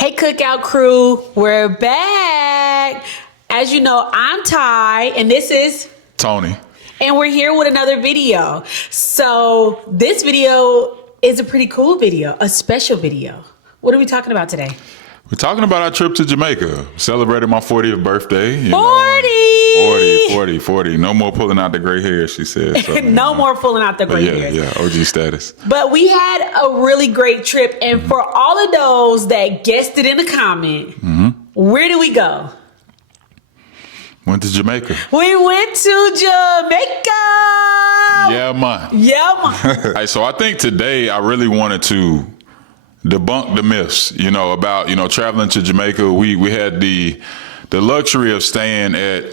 Hey Cookout crew, we're back. As you know, I'm Ty and this is Tony. And we're here with another video. So this video is a pretty cool video, a special video. What are we talking about today? We're talking about our trip to Jamaica. Celebrated my 40th birthday. 40. No more pulling out the gray hair, she said. So, no more pulling out the gray hair. Yeah, OG status. But we had a really great trip. And for all of those that guessed it in the comment, where did we go? Went to Jamaica. We went to Jamaica. Yeah, man. All right, so I think today I really wanted to debunk the myths, about, traveling to Jamaica. We had the luxury of staying at,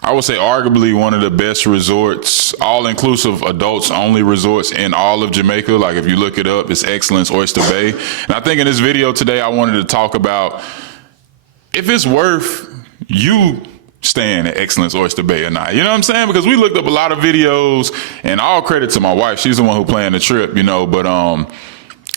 I would say, arguably one of the best resorts, all-inclusive adults-only resorts in all of Jamaica. Like, if you look it up, it's Excellence Oyster Bay. And I think in this video today, I wanted to talk about if it's worth you staying at Excellence Oyster Bay or not. You know what I'm saying? Because we looked up a lot of videos, and all credit to my wife. She's the one who planned the trip, but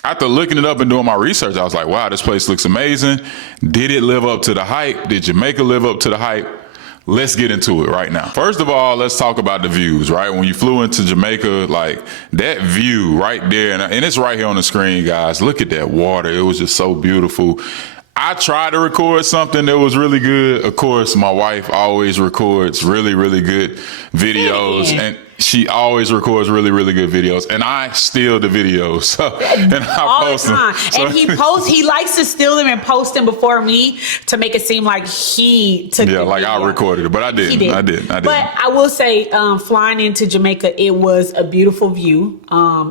after looking it up and doing my research, I was like, wow, this place looks amazing. Did it live up to the hype? Did Jamaica live up to the hype? Let's get into it right now. First of all, let's talk about the views, right? When you flew into Jamaica, like that view right there, and it's right here on the screen, guys. Look at that water. It was just so beautiful. I tried to record something that was really good. Of course, my wife always records really, really good videos. And she always records really, really good videos, and I steal the videos. So, and I post them. So, and he likes to steal them and post them before me to make it seem like he took yeah, the like video. I recorded it, but I didn't. I did. But I will say, flying into Jamaica, it was a beautiful view.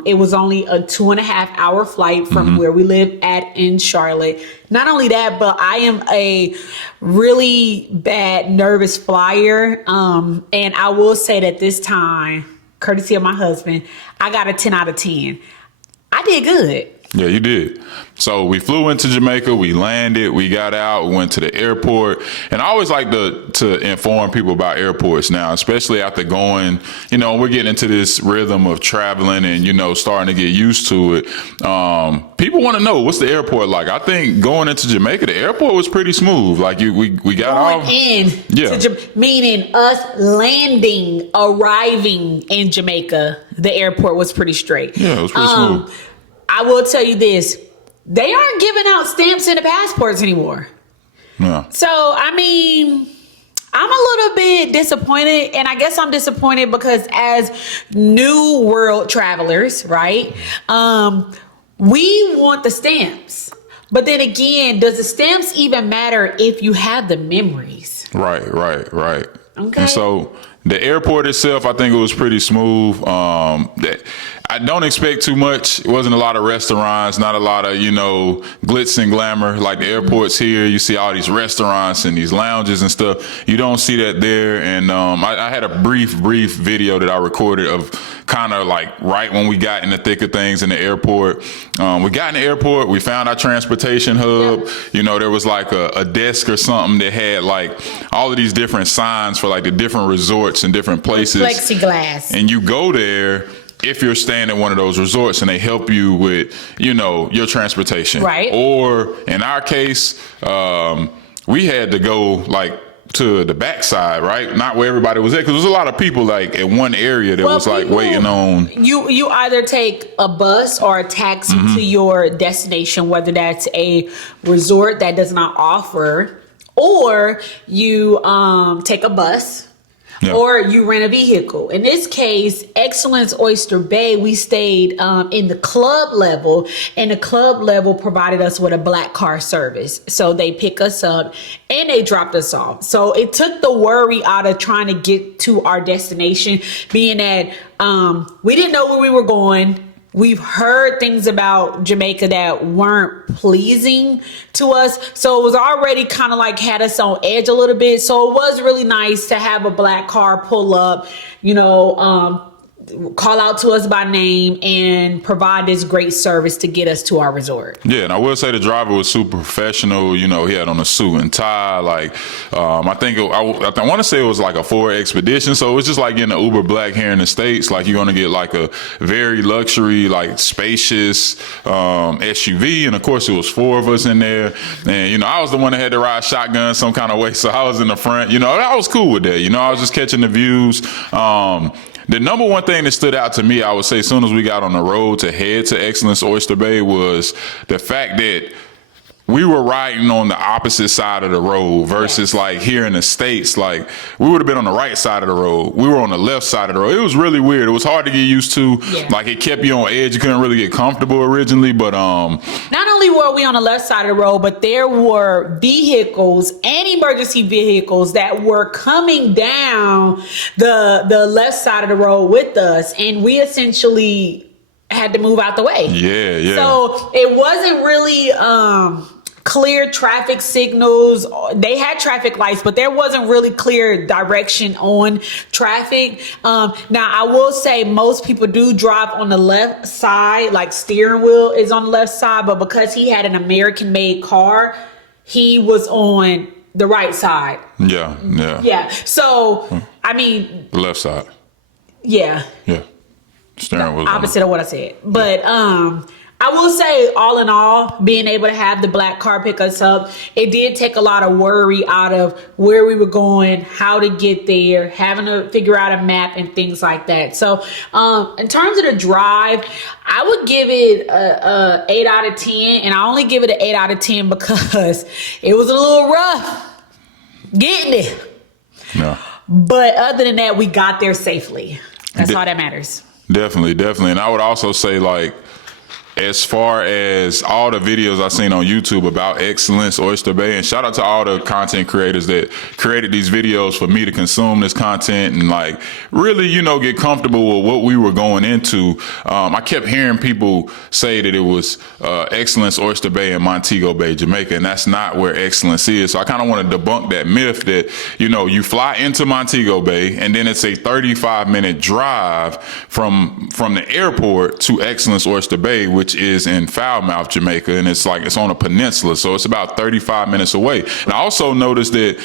It was only a 2.5 hour flight from where we live at in Charlotte. Not only that, but I am a really bad nervous flyer. And I will say that this time, courtesy of my husband, I got a 10 out of 10. I did good. Yeah, you did. So we flew into Jamaica, we landed, we got out, we went to the airport. And I always like to inform people about airports now, especially after going, we're getting into this rhythm of traveling and, starting to get used to it. People want to know, what's the airport like? I think going into Jamaica, the airport was pretty smooth. Like we got off. Meaning us arriving in Jamaica, the airport was pretty straight. Yeah, it was pretty smooth. I will tell you this. They aren't giving out stamps in the passports anymore. Yeah. So, I'm a little bit disappointed. And I guess I'm disappointed because as new world travelers, right? We want the stamps. But then again, does the stamps even matter if you have the memories? Right. Okay. And so the airport itself, I think it was pretty smooth. I don't expect too much. It wasn't a lot of restaurants, not a lot of, glitz and glamour. Like the airports here, you see all these restaurants and these lounges and stuff. You don't see that there. And I had a brief video that I recorded of kind of like right when we got in the thick of things in the airport. We got in the airport, we found our transportation hub. Yep. There was like a desk or something that had like all of these different signs for like the different resorts and different places. Plexiglass. And you go there if you're staying at one of those resorts and they help you with, your transportation. Right. Or in our case, we had to go like to the backside, right? Not where everybody was at, because there's a lot of people like at one area that was like waiting on. You either take a bus or a taxi to your destination, whether that's a resort that does not offer, or you take a bus. Yep. Or you rent a vehicle. In this case, Excellence Oyster Bay, we stayed in the club level, and the club level provided us with a black car service. So they pick us up and they dropped us off. So it took the worry out of trying to get to our destination, being that we didn't know where we were going. We've heard things about Jamaica that weren't pleasing to us. So it was already kind of like had us on edge a little bit. So it was really nice to have a black car pull up, call out to us by name and provide this great service to get us to our resort. Yeah, and I will say the driver was super professional. You know, he had on a suit and tie. Like, I want to say it was like a Ford Expedition. So it's just like getting an Uber Black here in the States. Like, you're going to get like a very luxury, like spacious SUV. And of course, it was 4 of us in there. And, you know, I was the one that had to ride shotgun some kind of way. So I was in the front. You know, I was cool with that. You know, I was just catching the views. The number one thing that stood out to me, I would say, as soon as we got on the road to head to Excellence Oyster Bay, was the fact that we were riding on the opposite side of the road versus like here in the States, like we would have been on the right side of the road. We were on the left side of the road. It was really weird. It was hard to get used to. Yeah. Like, it kept you on edge. You couldn't really get comfortable originally, but not only were we on the left side of the road, but there were vehicles and emergency vehicles that were coming down the left side of the road with us, and we essentially had to move out the way. Yeah. So it wasn't really clear traffic signals. They had traffic lights, but there wasn't really clear direction on traffic. Now, I will say most people do drive on the left side, like steering wheel is on the left side, but because he had an American-made car, he was on the right side. Yeah. So, I mean, the left side. Yeah. Steering wheel. Opposite of what I said. But I will say, all in all, being able to have the black car pick us up, it did take a lot of worry out of where we were going, how to get there, having to figure out a map and things like that. So in terms of the drive, I would give it a 8 out of 10. And I only give it an 8 out of 10 because it was a little rough getting there. No. But other than that, we got there safely. That's all that matters. Definitely. And I would also say, like, as far as all the videos I've seen on YouTube about Excellence Oyster Bay, and shout out to all the content creators that created these videos for me to consume this content and like really, you know, get comfortable with what we were going into. I kept hearing people say that it was Excellence Oyster Bay in Montego Bay, Jamaica, and that's not where Excellence is. So I kind of want to debunk that myth that, you know, you fly into Montego Bay and then it's a 35-minute drive from the airport to Excellence Oyster Bay, which is in Falmouth, Jamaica, and it's on a peninsula, so it's about 35 minutes away. And I also noticed that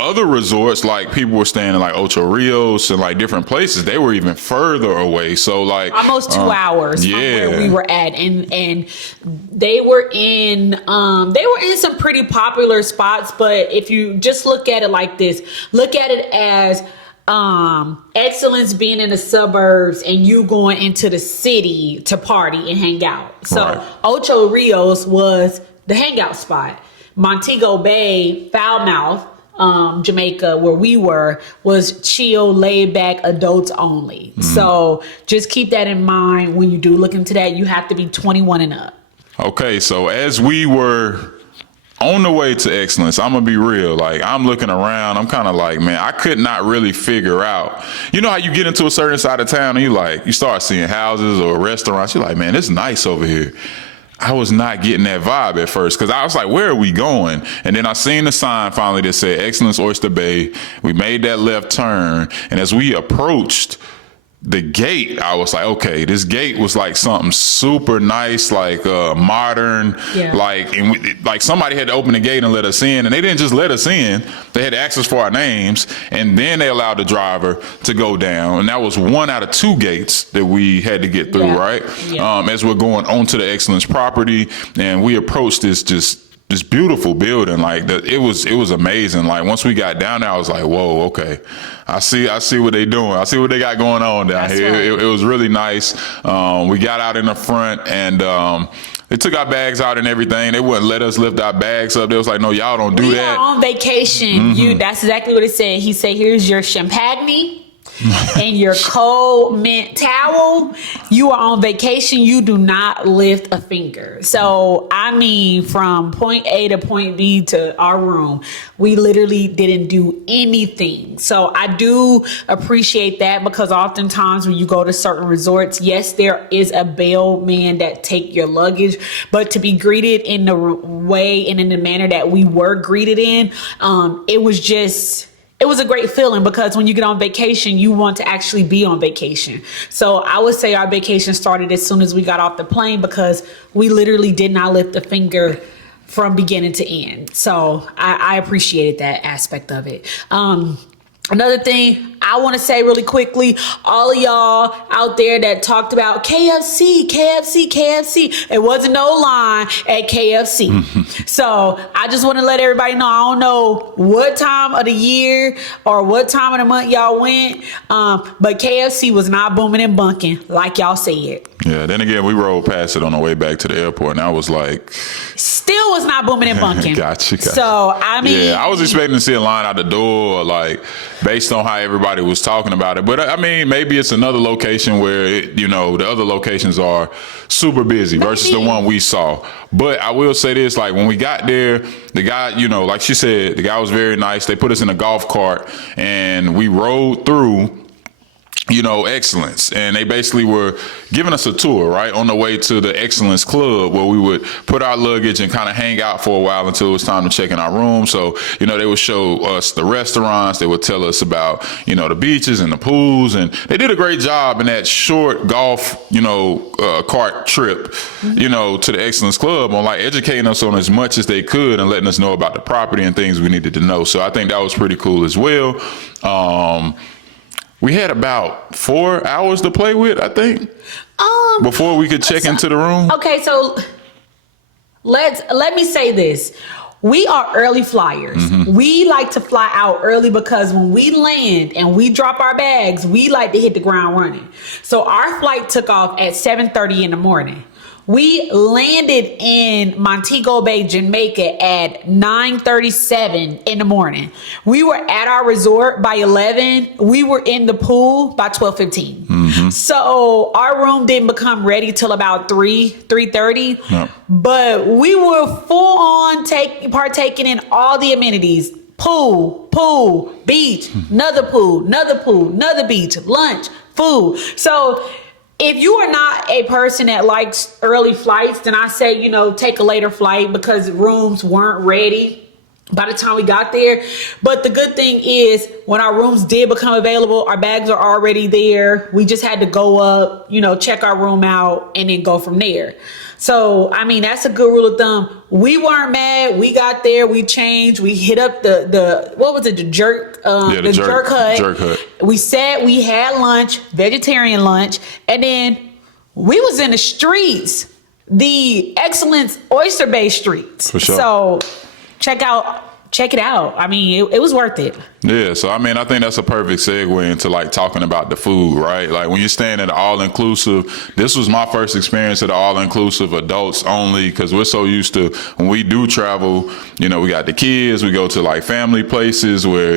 other resorts, like people were staying in like Ocho Rios and like different places, they were even further away. So like almost 2 hours from where we were at, and they were in some pretty popular spots. But if you just look at it like this, look at it as Excellence being in the suburbs and you going into the city to party and hang out. So right. Ocho Rios was the hangout spot. Montego Bay, Falmouth, Jamaica, where we were, was chill, laid back, adults only. So just keep that in mind when you do look into that. You have to be 21 and up. Okay, so as we were on the way to Excellence, I'm gonna be real. Like, I'm looking around, I'm kind of like, man, I could not really figure out. You know how you get into a certain side of town and you start seeing houses or restaurants. You're like, man, it's nice over here. I was not getting that vibe at first because I was like, where are we going? And then I seen the sign finally that said Excellence Oyster Bay. We made that left turn, and as we approached the gate, I was like, okay, this gate was like something super nice, like modern, like somebody had to open the gate and let us in, and they didn't just let us in. They had to ask us for our names, and then they allowed the driver to go down. And that was 1 out of 2 gates that we had to get through, right? Yeah. As we're going onto the Excellence property, and we approached this beautiful building. Like it was amazing. Like once we got down there, I was like, whoa, okay. I see what they doing. I see what they got going on down here. Right. It was really nice. We got out in the front and they took our bags out and everything. They wouldn't let us lift our bags up. They was like, no, y'all don't do that. We are on vacation. That's exactly what it said. He said, here's your champagne and your cold mint towel. You are on vacation. You do not lift a finger. So, I mean, from point A to point B to our room, we literally didn't do anything. So I do appreciate that, because oftentimes when you go to certain resorts, yes, there is a bellman that take your luggage, but to be greeted in the way and in the manner that we were greeted in, it was was a great feeling because when you get on vacation, you want to actually be on vacation. So I would say our vacation started as soon as we got off the plane because we literally did not lift a finger from beginning to end. So I appreciated that aspect of it. Another thing I want to say really quickly, all of y'all out there that talked about KFC, it wasn't no line at KFC. So I just want to let everybody know, I don't know what time of the year or what time of the month y'all went, but KFC was not booming and bunking like y'all said. Yeah, then again, we rolled past it on the way back to the airport, and I was like... Still was not booming and bunking. Gotcha. So, I mean... Yeah, I was expecting to see a line out the door, like, based on how everybody was talking about it. But, I mean, maybe it's another location where, the other locations are super busy versus the one we saw. But I will say this, like, when we got there, the guy, like she said, the guy was very nice. They put us in a golf cart, and we rode through... Excellence. And they basically were giving us a tour, right, on the way to the Excellence Club where we would put our luggage and kind of hang out for a while until it was time to check in our room. So, they would show us the restaurants. They would tell us about, the beaches and the pools. And they did a great job in that short golf, cart trip, to the Excellence Club on like educating us on as much as they could and letting us know about the property and things we needed to know. So I think that was pretty cool as well. We had about 4 hours to play with, I think, before we could check into the room. Okay, so let me say this. We are early flyers. Mm-hmm. We like to fly out early because when we land and we drop our bags, we like to hit the ground running. So our flight took off at 7:30 in the morning. We landed in Montego Bay, Jamaica at 9:37 in the morning. We were at our resort by 11. We were in the pool by 12:15. Mm-hmm. So our room didn't become ready till about 3:30. Yep. But we were full on partaking in all the amenities. Pool, beach, another pool, another beach, lunch, food. So if you are not a person that likes early flights, then I say, take a later flight because rooms weren't ready by the time we got there. But the good thing is when our rooms did become available, our bags are already there. We just had to go up, check our room out and then go from there. So, I mean, that's a good rule of thumb. We weren't mad. We got there. We changed. We hit up the what was it? The jerk hut. Jerk hut. We sat. We had lunch, vegetarian lunch, and then we was in the streets, the Excellence Oyster Bay streets. For sure. So, check it out. I mean, it was worth it. Yeah, so I mean, I think that's a perfect segue into like talking about the food, right? Like when you're staying at all-inclusive, this was my first experience at all-inclusive, adults only, because we're so used to when we do travel, we got the kids, we go to like family places where,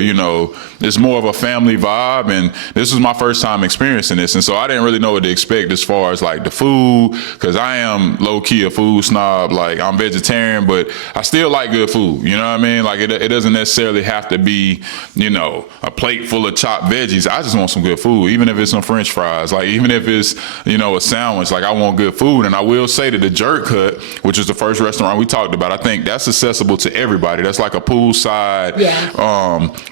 it's more of a family vibe. And this was my first time experiencing this. And so I didn't really know what to expect as far as like the food, because I am low-key a food snob. Like I'm vegetarian, but I still like good food. You know what I mean? Like it doesn't necessarily have to be, a plate full of chopped veggies. I just want some good food, even if it's some French fries, like even if it's, a sandwich, like I want good food. And I will say that the Jerk Hut, which is the first restaurant we talked about, I think that's accessible to everybody. That's like a poolside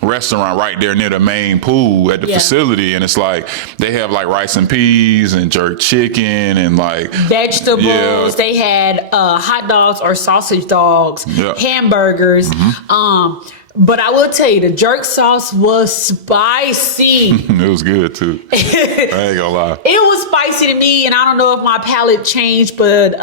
restaurant right there near the main pool at the facility. And it's like, they have like rice and peas and jerk chicken and like vegetables. Yeah. They had hot dogs or sausage dogs, hamburgers. Mm-hmm. But I will tell you, the jerk sauce was spicy. It was good too. I ain't gonna lie. It was spicy to me, and I don't know if my palate changed, but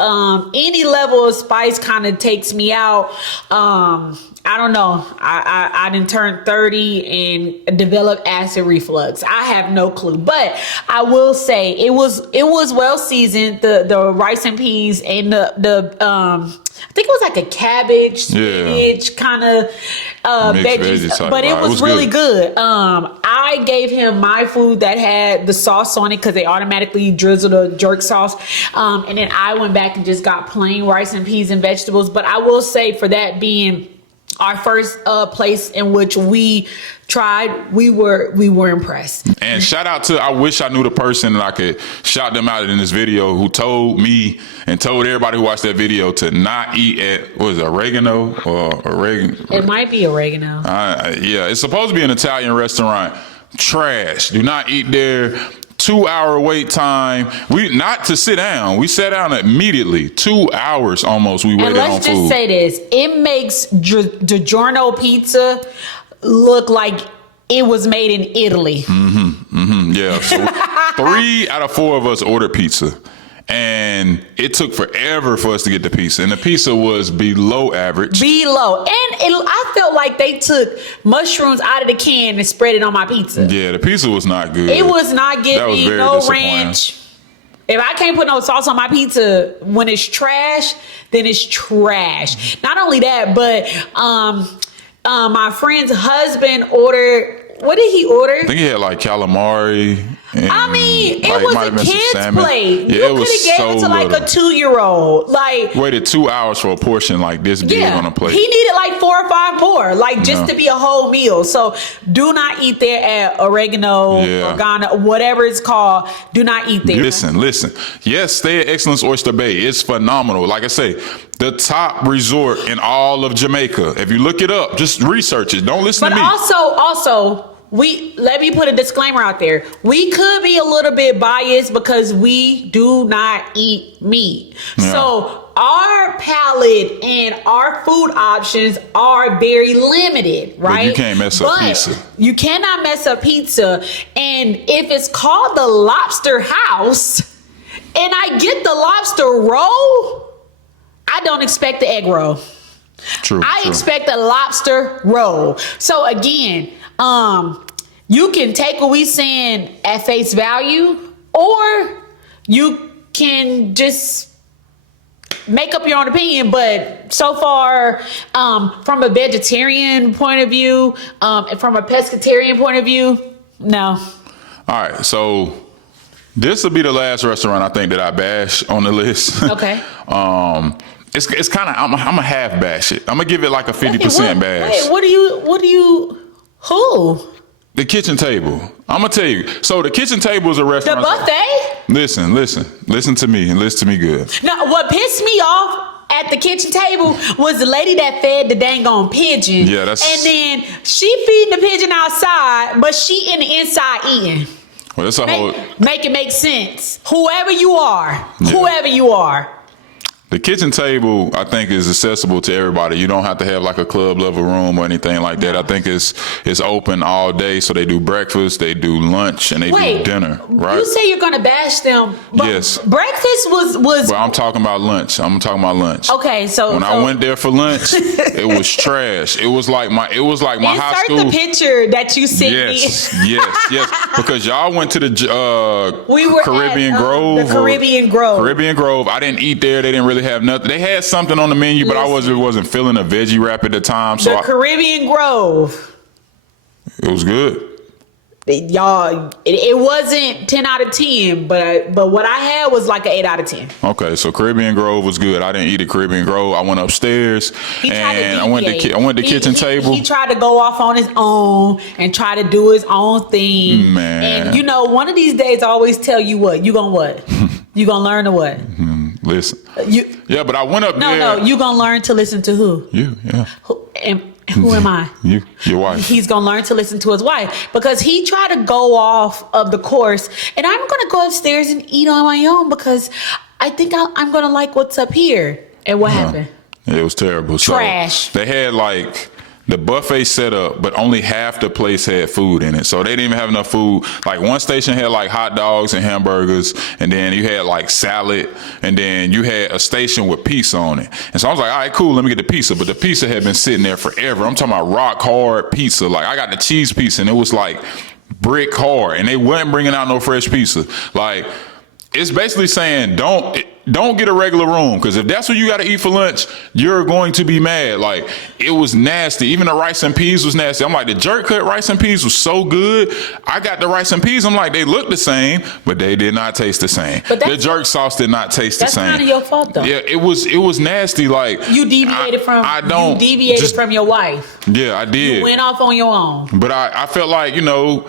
any level of spice kind of takes me out. I don't know. I didn't turn 30 and develop acid reflux. I have no clue, but I will say it was well seasoned. The rice and peas and the I think it was like a cabbage, spinach kind of veggies, but it was really good. I gave him my food that had the sauce on it because they automatically drizzle the jerk sauce. And then I went back and just got plain rice and peas and vegetables. But I will say for that being our first place in which we tried, we were impressed. And shout out to, I wish I knew the person that I could shout them out in this video who told me and told everybody who watched that video to not eat at, what is it, Oregano or Oregano? It might be oregano. Yeah, it's supposed to be an Italian restaurant. Trash. Do not eat there. 2-hour wait time. We not to sit down. We sat down immediately. 2 hours almost. We waited on food. And let's just say this: it makes DiGiorno pizza look like it was made in Italy. Yeah. So 3 out of 4 of us ordered pizza, and it took forever for us to get the pizza. And the pizza was below average. I felt like they took mushrooms out of the can and spread it on my pizza. Yeah, the pizza was not good. It was not giving me no disappointing. ranch. If I can't put no sauce on my pizza when it's trash, then it's trash. Not only that, but my friend's husband ordered. What did he order? I think he had like calamari. And I mean, it was a kid's plate. Yeah, You could have gave it to like a 2-year-old. Like, waited 2 hours for a portion like this big on a plate. He needed like 4 or 5 more, like just to be a whole meal. So do not eat there at Oregano, Oregano, whatever it's called. Do not eat there. Listen. Yes, stay at Excellence Oyster Bay. It's phenomenal. Like I say, the top resort in all of Jamaica. If you look it up, just research it. Don't listen to me. But also, let me put a disclaimer out there. We could be a little bit biased because we do not eat meat. Yeah. So our palate and our food options are very limited, right? But you can't mess up pizza. You cannot mess up pizza. And if it's called the Lobster House and I get the lobster roll, I don't expect the egg roll. True. I expect a lobster roll. So again, you can take what we saying at face value, or you can just make up your own opinion. But so far, from a vegetarian point of view, and from a pescatarian point of view, no. All right, so this will be the last restaurant I think that I bash on the list. Okay. It's kind of I'm a half bash it. I'm gonna give it like a 50% bash. Wait, who? The kitchen table. I'm gonna tell you. So the kitchen table is a restaurant. The buffet? Listen to me and listen to me good. No, what pissed me off at the kitchen table was the lady that fed the dang on pigeon. Yeah, that's. And then she feeding the pigeon outside, but she in the inside eating. Well, that's a whole. Make it make sense. Whoever you are. The kitchen table, I think, is accessible to everybody. You don't have to have like a club level room or anything like that. I think it's open all day. So they do breakfast, they do lunch, and they do dinner. Right? You say you're gonna bash them. But yes. Breakfast was. Well, I'm talking about lunch. Okay, so when I went there for lunch, it was trash. It was like my high school. Insert the picture that you sent me. Yes. Because y'all went to the Caribbean Grove. The Caribbean Grove. I didn't eat there. They didn't really have nothing. They had something on the menu, but I wasn't feeling a veggie wrap at the time. So Caribbean Grove. It was good. Y'all, it wasn't 10 out of 10, but what I had was like an 8 out of 10. Okay, so Caribbean Grove was good. I didn't eat at Caribbean Grove. I went upstairs and I went to kitchen table. He tried to go off on his own and try to do his own thing. Man. And one of these days I always tell you what? You gonna learn to what? Listen. But I went up there. No, you gonna learn to listen to who? You, yeah. Who am I? You, your wife. He's going to learn to listen to his wife because he tried to go off of the course, and I'm going to go upstairs and eat on my own because I think I'm going to like what's up here. And what happened? It was terrible. Trash. So they had like the buffet set up, but only half the place had food in it. So they didn't even have enough food. Like one station had like hot dogs and hamburgers, and then you had like salad, and then you had a station with pizza on it. And so I was like, all right, cool, let me get the pizza. But the pizza had been sitting there forever. I'm talking about rock hard pizza. Like I got the cheese pizza, and it was like brick hard, and they weren't bringing out no fresh pizza. Like it's basically saying don't get a regular room, because if that's what you got to eat for lunch, you're going to be mad. Like, it was nasty. Even the rice and peas was nasty. I'm like, the jerk cut rice and peas was so good. I got the rice and peas. I'm like, they look the same, but they did not taste the same. But the jerk sauce did not taste the same. That's kind of your fault, though. Yeah, it was nasty. Like, you deviated from your wife. Yeah, I did. You went off on your own. But I felt like,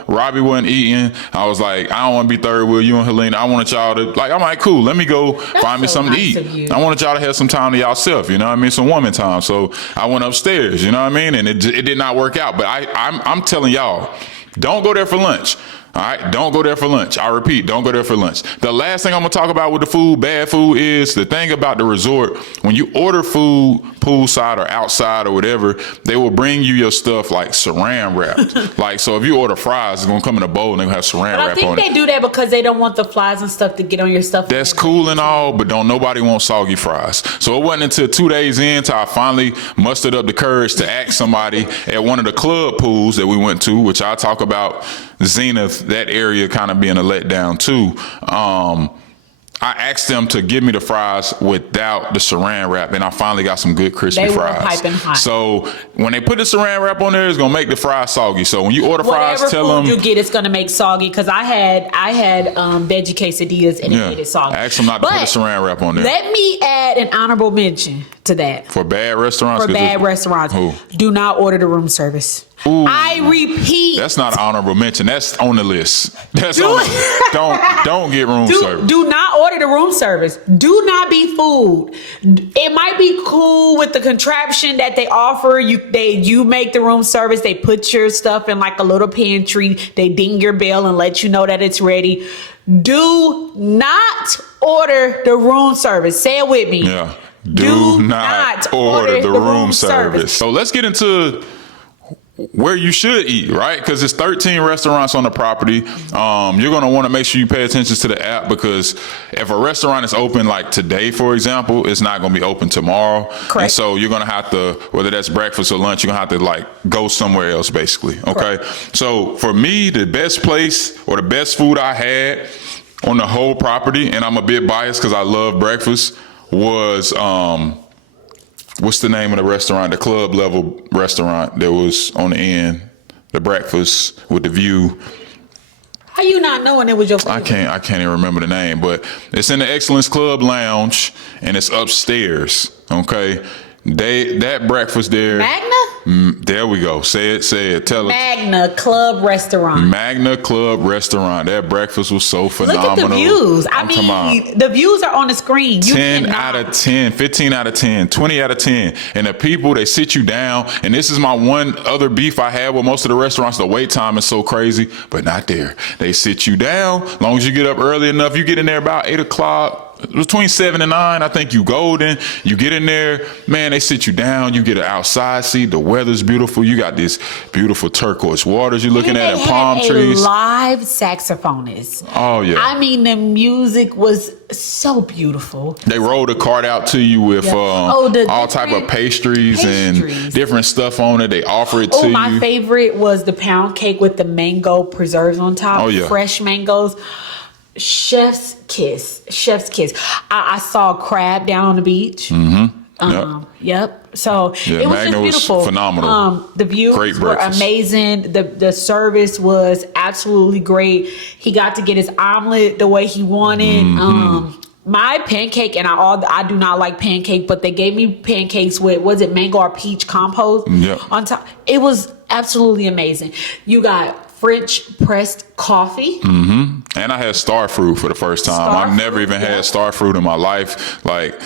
Robbie wasn't eating. I was like, I don't want to be third wheel. You and Helena, I wanted y'all to, like, I'm like, cool, let me go find me something to eat. I wanted y'all to have some time to yourself, you know what I mean? Some woman time. So I went upstairs, you know what I mean? And it did not work out. But I'm telling y'all, don't go there for lunch. All right, don't go there for lunch. I repeat, don't go there for lunch. The last thing I'm going to talk about with the food, bad food, is the thing about the resort. When you order food poolside or outside or whatever, they will bring you your stuff like saran wrapped. Like, so if you order fries, it's going to come in a bowl and they're going to have saran wrap on it. But I think they do that because they don't want the flies and stuff to get on your stuff. That's cool and all, but don't nobody want soggy fries. So it wasn't until 2 days in till I finally mustered up the courage to ask somebody at one of the club pools that we went to, which I'll talk about Zenith, that area kind of being a letdown too. I asked them to give me the fries without the saran wrap, and I finally got some good crispy they fries. Were piping hot. So when they put the saran wrap on there, it's gonna make the fries soggy. So when you order fries, tell them you get it's gonna make soggy. Because I had veggie quesadillas and it made it soggy. I asked them not to put a saran wrap on there. Let me add an honorable mention to that. For bad restaurants. Who? Do not order the room service. Ooh, I repeat. That's not an honorable mention. That's on the list. Don't get room service. Do not order the room service. Do not be fooled. It might be cool with the contraption that they offer. You make the room service. They put your stuff in like a little pantry. They ding your bell and let you know that it's ready. Do not order the room service. Say it with me. Yeah. Do not order the room service. So let's get into where you should eat, right? Because there's 13 restaurants on the property. You're going to want to make sure you pay attention to the app, because if a restaurant is open like today, for example, it's not going to be open tomorrow. Correct. And so you're going to have to, whether that's breakfast or lunch, you're going to have to like go somewhere else basically. Okay. Correct. So for me, the best place or the best food I had on the whole property, and I'm a bit biased because I love breakfast, was, what's the name of the restaurant? The club level restaurant that was on the end, the breakfast with the view. How you not knowing it was your favorite? I can't even remember the name, but it's in the Excellence Club Lounge and it's upstairs. Okay. That breakfast there. Magna? There we go. Say it. Tell it. Magna Club Restaurant. Magna Club Restaurant. That breakfast was so phenomenal. Look at the views. I mean, the views are on the screen. 10 out of 10, 15 out of 10, 20 out of 10. And the people, they sit you down. And this is my one other beef I had with most of the restaurants. The wait time is so crazy, but not there. They sit you down. As long as you get up early enough, you get in there about 8 o'clock. Between 7 and 9, I think you golden. You get in there, man, they sit you down. You get an outside seat. The weather's beautiful. You got this beautiful turquoise waters you're looking at and palm trees. Live saxophonist. Oh, yeah. I mean, the music was so beautiful. They rolled a cart out to you with all type of pastries and different stuff on it. They offer it to you. My favorite was the pound cake with the mango preserves on top. Oh, yeah. Fresh mangoes. Chef's kiss. I saw a crab down on the beach. Mm-hmm. Yep. So it was Magna just beautiful. Was phenomenal. The views were amazing. The service was absolutely great. He got to get his omelet the way he wanted. Mm-hmm. My pancake, and I do not like pancake, but they gave me pancakes with, was it mango or peach compote on top? It was absolutely amazing. You got French pressed coffee. Mm-hmm. And I had star fruit for the first time. I've never even had star fruit in my life. Like,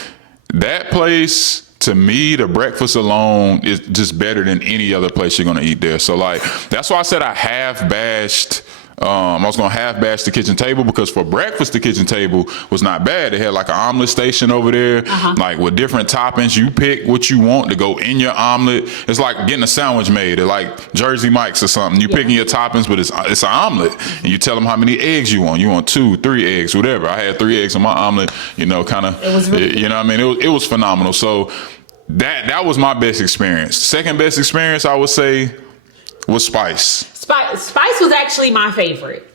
that place, to me, the breakfast alone is just better than any other place you're going to eat there. So, like, that's why I said I half-bashed. I was going to half-bash the kitchen table, because for breakfast, the kitchen table was not bad. They had like an omelet station over there, like with different toppings. You pick what you want to go in your omelet. It's like getting a sandwich made at like Jersey Mike's or something. You picking your toppings, but it's an omelet. And you tell them how many eggs you want. You want 2, 3 eggs, whatever. I had 3 eggs in my omelet, kind of, it was really you know what I mean? It was phenomenal. So that was my best experience. Second best experience, I would say, was Spice. Spice was actually my favorite.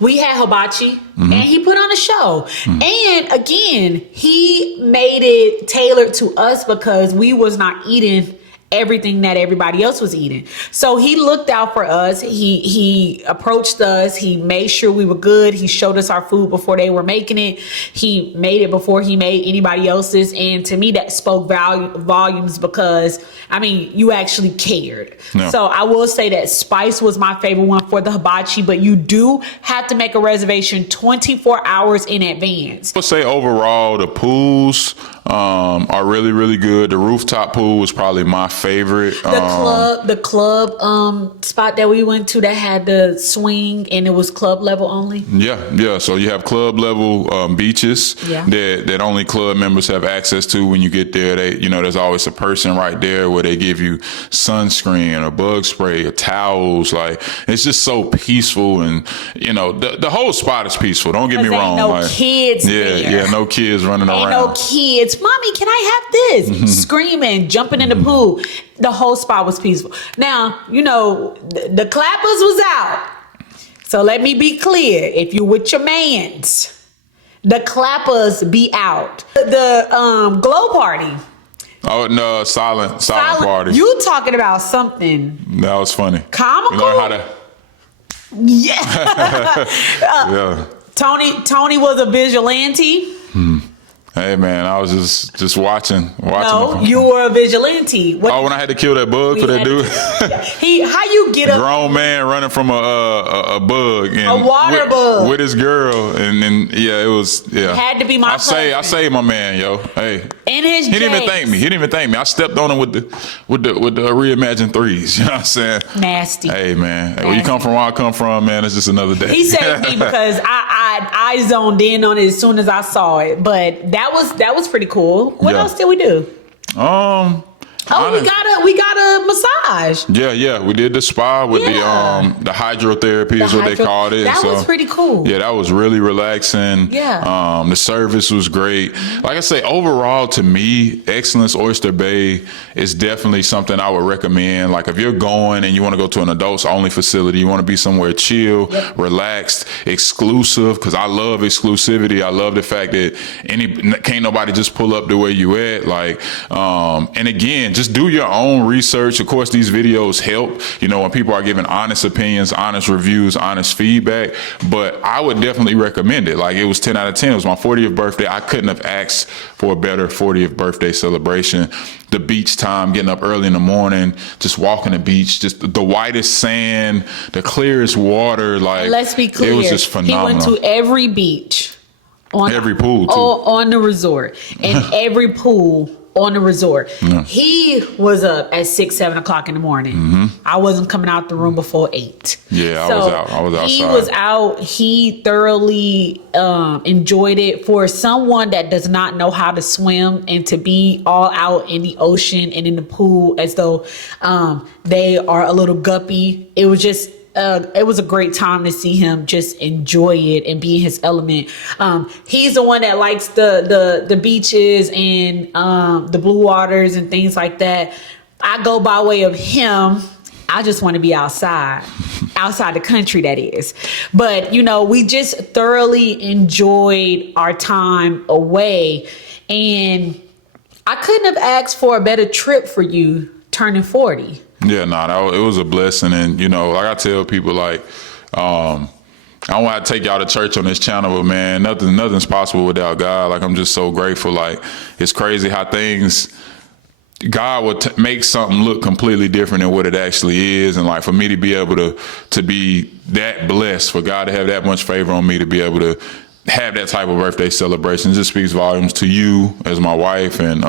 We had hibachi, and he put on a show. And again, he made it tailored to us because we was not eating everything that everybody else was eating. So he looked out for us. He approached us. He made sure we were good. He showed us our food before they were making it. He made it before he made anybody else's. And to me, that spoke volumes because, I mean, you actually cared. No. So I will say that spice was my favorite one for the hibachi, but you do have to make a reservation 24 hours in advance. I would say overall, the pools are really, really good. The rooftop pool was probably my favorite. The club spot that we went to that had the swing and it was club level only. Yeah. So you have club level beaches that only club members have access to. When you get there, there's always a person right there where they give you sunscreen or bug spray or towels. Like, it's just so peaceful, and the whole spot is peaceful. Don't get me wrong. No kids there. Yeah, no kids running around. No kids. Mommy, can I have this? Screaming, jumping in the pool. The whole spot was peaceful. Now, the clappers was out. So let me be clear. If you with your mans, the clappers be out. The glow party. Oh, no, silent party. You talking about something. That was funny. Comical? You learn how to... Yeah. Yeah. Tony was a vigilante. Hey man, I was just watching. No, you were a vigilante. When I had to kill that bug for that dude. How you get a grown man running from a bug and a water bug with his girl, and then it was had to be my. I saved my man, yo. Hey, in his he didn't even thank me. I stepped on him with the reimagined threes. You know what I'm saying? Nasty. Hey man, where you come from, where I come from, man, it's just another day. He saved me because I zoned in on it as soon as I saw it, but that was pretty cool. What else did we do? We got a massage. Yeah, we did the spa with the hydrotherapy is what they called it. That was pretty cool. Yeah, that was really relaxing. Yeah. The service was great. Like I say, overall to me, Excellence Oyster Bay is definitely something I would recommend. Like if you're going and you want to go to an adults only facility, you want to be somewhere chill, relaxed, exclusive, because I love exclusivity. I love the fact that can't nobody just pull up the way you at. Like, and again, just do your own research. Of course, these videos help, when people are giving honest opinions, honest reviews, honest feedback, but I would definitely recommend it. Like, it was 10 out of 10. It was my 40th birthday. I couldn't have asked for a better 40th birthday celebration. The beach time, getting up early in the morning, just walking the beach, just the whitest sand, the clearest water. Like, let's be clear. It was just phenomenal. He went to every beach. Every pool, too. On the resort. And every pool on the resort. Yeah. He was up at 6, 7 o'clock in the morning. I wasn't coming out the room before 8. Yeah, I was outside. He was out. He thoroughly enjoyed it. For someone that does not know how to swim and to be all out in the ocean and in the pool as though they are a little guppy, it was just it was a great time to see him just enjoy it and be in his element. He's the one that likes the beaches and the blue waters and things like that. I go by way of him. I just want to be outside the country, that is. But, we just thoroughly enjoyed our time away. And I couldn't have asked for a better trip for you turning 40. Yeah, it was a blessing. And, like I tell people, like, I don't want to take y'all to church on this channel, but man, nothing's possible without God. Like, I'm just so grateful. Like, it's crazy how God would make something look completely different than what it actually is. And like, for me to be able to be that blessed, for God to have that much favor on me, to be able to have that type of birthday celebration, just speaks volumes to you as my wife, and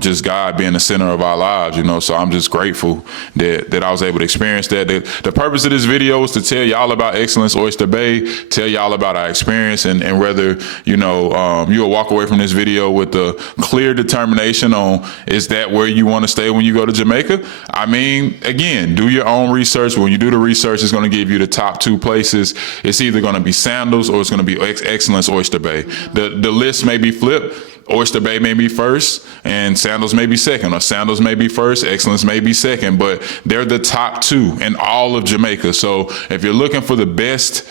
just God being the center of our lives. So I'm just grateful that I was able to experience that. The purpose of this video is to tell y'all about Excellence Oyster Bay, tell y'all about our experience, and whether you'll walk away from this video with a clear determination on, is that where you want to stay when you go to Jamaica? I mean, again, do your own research. When you do the research, it's going to give you the top 2 places. It's either going to be Sandals or it's going to be Excellence Oyster Bay. The list may be flipped. Oyster Bay may be first and Sandals may be second, or Sandals may be first, Excellence may be second, but they're the top two in all of Jamaica. So if you're looking for the best,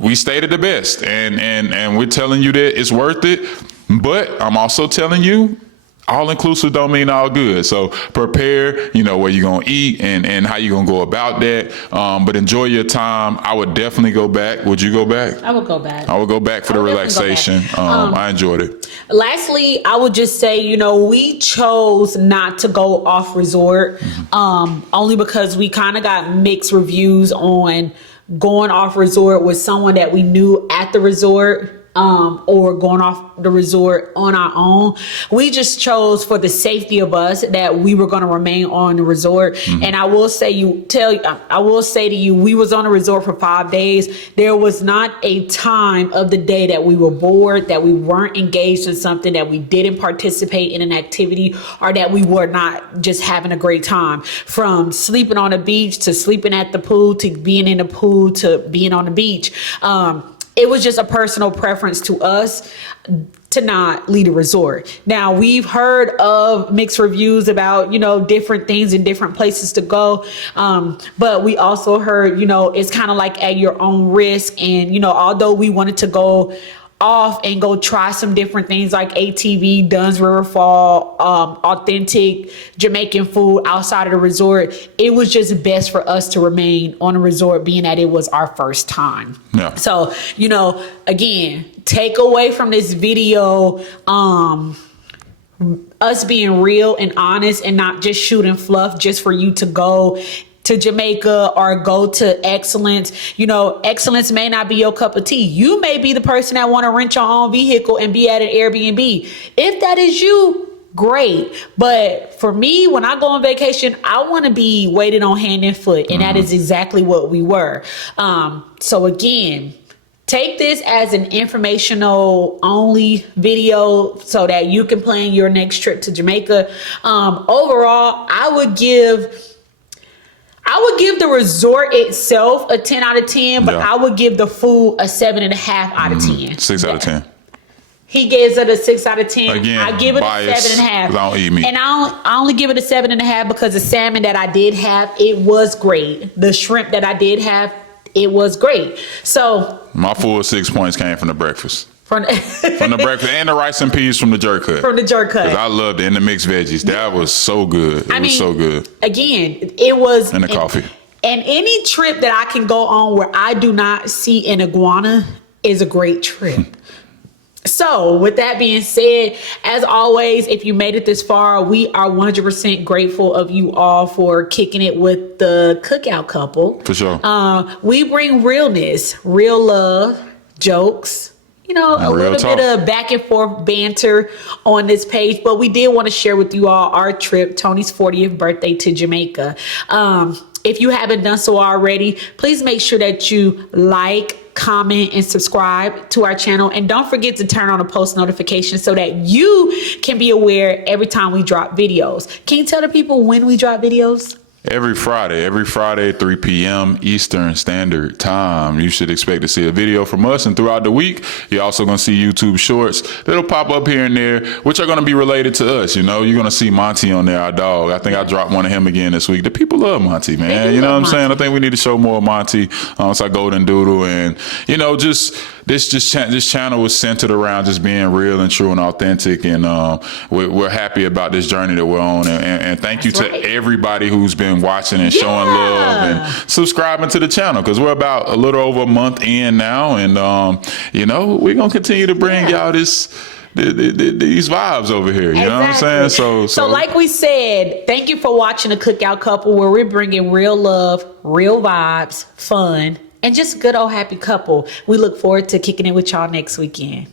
we stayed at the best, and we're telling you that it's worth it. But I'm also telling you, all inclusive don't mean all good. So prepare, where you're going to eat and how you're going to go about that. But enjoy your time. I would definitely go back. Would you go back? I would go back. I would go back for the relaxation. I enjoyed it. Lastly, I would just say, we chose not to go off resort, only because we kind of got mixed reviews on going off resort with someone that we knew at the resort. Or going off the resort on our own. We just chose, for the safety of us, that we were going to remain on the resort. And I will say to you, we was on the resort for 5 days. There was not a time of the day that we were bored, that we weren't engaged in something, that we didn't participate in an activity, or that we were not just having a great time. From sleeping on the beach to sleeping at the pool to being in the pool to being on the beach. It was just a personal preference to us to not leave a resort. Now, we've heard of mixed reviews about, different things and different places to go. But we also heard, it's kind of like at your own risk. And, although we wanted to go off and go try some different things like ATV, Dunn's River Fall, authentic Jamaican food outside of the resort, it was just best for us to remain on a resort, being that it was our first time. Yeah. So, again, take away from this video, us being real and honest and not just shooting fluff just for you to go to Jamaica or go to Excellence. Excellence may not be your cup of tea. You may be the person that want to rent your own vehicle and be at an Airbnb. If that is you, great. But for me, when I go on vacation, I want to be waited on hand and foot. And that is exactly what we were. So again, take this as an informational only video so that you can plan your next trip to Jamaica. Overall, I would give the resort itself a 10 out of 10, but I would give the food a 7.5 out of 10. 6 out of 10. He gives it a 6 out of 10. Again, I give it bias, a 7.5. I don't eat meat. And I only give it a 7.5 because the salmon that I did have, it was great. The shrimp that I did have, it was great. So my full 6 points came from the breakfast. From the breakfast and the rice and peas from the jerk cut. From the jerk cut. I loved it. And the mixed veggies. That was so good. It was so good. Again, it was. And the coffee. And any trip that I can go on where I do not see an iguana is a great trip. So with that being said, as always, if you made it this far, we are 100% grateful of you all for kicking it with the cookout couple. For sure. We bring realness, real love, jokes, a little bit of back and forth banter on this page. But we did want to share with you all our trip, Tony's 40th birthday to Jamaica. If you haven't done so already, please make sure that you like, comment, and subscribe to our channel. And don't forget to turn on the post notifications so that you can be aware every time we drop videos. Can you tell the people when we drop videos? Every Friday, 3 p.m. Eastern Standard Time. You should expect to see a video from us. And throughout the week, you're also going to see YouTube shorts that'll pop up here and there, which are going to be related to us. You're going to see Monty on there, our dog. I think I dropped one of him again this week. The people love Monty, man. You know what I'm saying? I think we need to show more of Monty. It's our golden doodle. And, this channel was centered around just being real and true and authentic. And we're happy about this journey that we're on. And thank you to everybody who's been watching and showing love and subscribing to the channel, because we're about a little over a month in now, and we're gonna continue to bring y'all these vibes over here. You know what I'm saying? So like we said, thank you for watching the Cookout Couple, where we're bringing real love, real vibes, fun, and just good old happy couple. We look forward to kicking it with y'all next weekend.